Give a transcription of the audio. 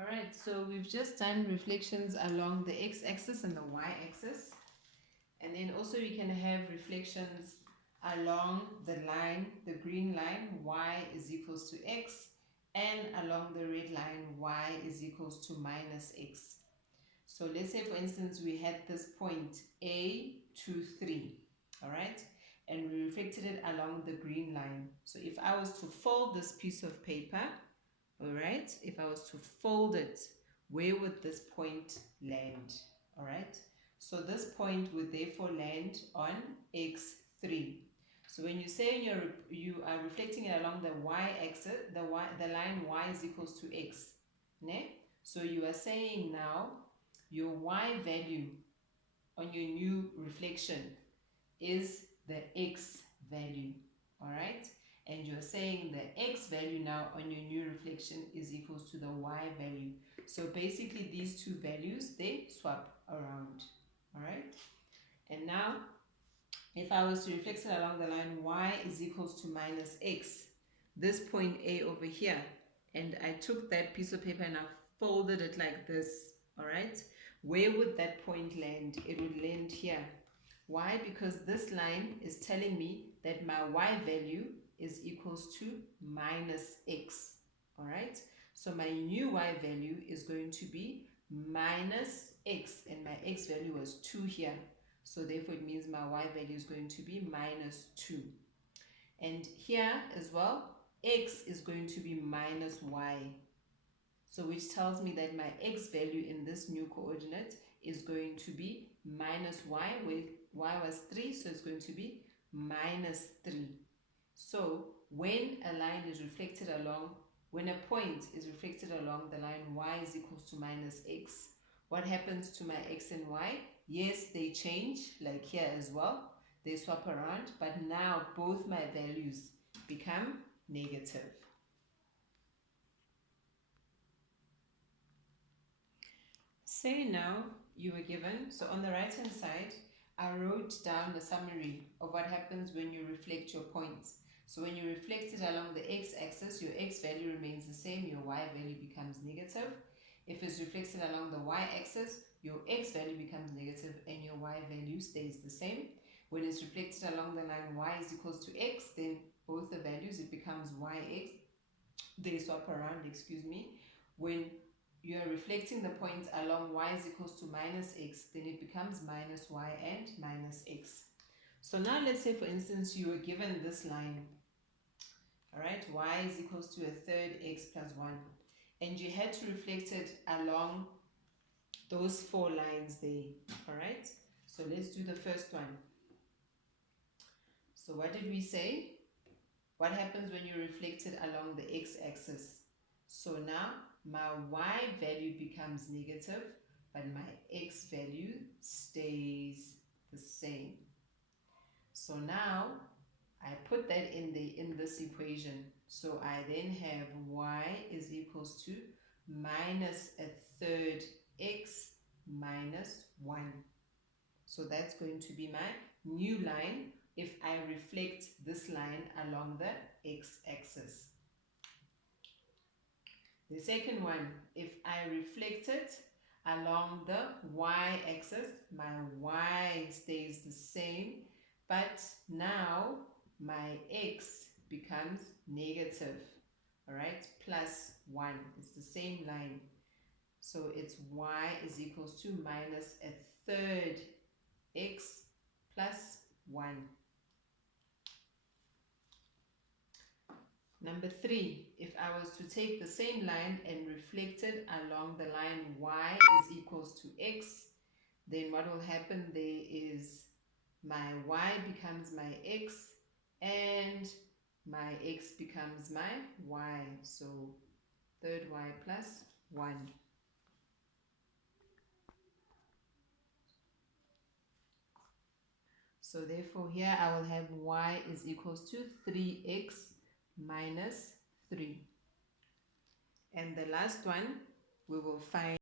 Alright, so we've just done reflections along the x-axis and the y-axis. And then also we can have reflections along the line, the green line, y is equals to x, and along the red line, y is equals to minus x. So let's say, for instance, we had this point A, 2, 3, all right? And we reflected it along the green line. So if I was to fold this piece of paper, all right, if I was to fold it, where would this point land? All right, so this point would therefore land on x3. So when you say you are reflecting it along the y-axis, the line y is equals to x, ne? So you are saying now your y value on your new reflection is the x value, all right? And you're saying the x value now on your new reflection is equals to the y value. So basically these two values, they swap around, all right? And now, if I was to reflect it along the line y is equals to minus x, this point A over here, and I took that piece of paper and I folded it like this, all right? Where would that point land? It would land here. Why? Because this line is telling me that my y value is equals to minus x, all right? So my new y value is going to be minus x, and my x value was 2 here. So therefore it means my y value is going to be minus 2. And here as well, x is going to be minus y. So which tells me that my x value in this new coordinate is going to be minus y, where y was 3, so it's going to be minus 3. So when a line is reflected along, when a point is reflected along the line y is equals to minus x, what happens to my x and y? Yes, they change, like here as well. They swap around, but now both my values become negative. Say now you were given, so on the right hand side, I wrote down the summary of what happens when you reflect your points. So when you reflect it along the x-axis, your x value remains the same, your y value becomes negative. If it's reflected along the y-axis, your x value becomes negative and your y value stays the same. When it's reflected along the line y is equals to x, then both the values, it becomes yx. They swap around, excuse me. When you are reflecting the point along y is equals to minus x, then it becomes minus y and minus x. So now let's say, for instance, you were given this line, all right, y is equals to a third x plus 1, and you had to reflect it along those 4 lines there, all right? So let's do the first one. So what did we say? What happens when you reflect it along the x-axis? So now my y value becomes negative, but my x value stays the same. So now I put that in this equation. So I then have y is equals to minus a third x minus 1. So that's going to be my new line if I reflect this line along the x-axis. The second one, if I reflect it along the y-axis, my y stays the same, but now my x becomes negative, all right, plus 1. It's the same line. So it's y is equals to minus a third x plus 1. Number 3, if I was to take the same line and reflect it along the line y is equals to x, then what will happen there is my y becomes my x and my x becomes my y. So third y plus 1. So therefore here I will have y is equals to 3x minus 3. And the last one, we will find